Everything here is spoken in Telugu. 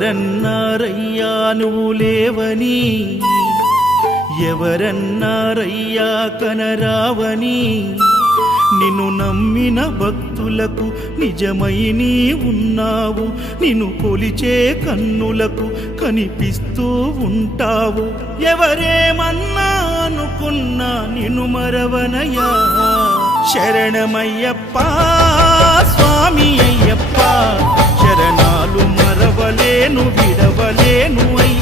ఎవరన్నారయ్యా నువ్వు లేవని, ఎవరన్నారయ్యా కనరావని, నిన్ను నమ్మిన భక్తులకు నిజమై నీ ఉన్నావు, నిన్ను కొలిచే కన్నులకు కనిపిస్తూ ఉంటావు. ఎవరేమన్నా అనుకున్నా నిన్ను మరవనయ్యా. శరణమయ్యప్ప స్వామి అయ్యప్ప, శరణాలు మరవలేను విడవలేను అయ్యప్ప.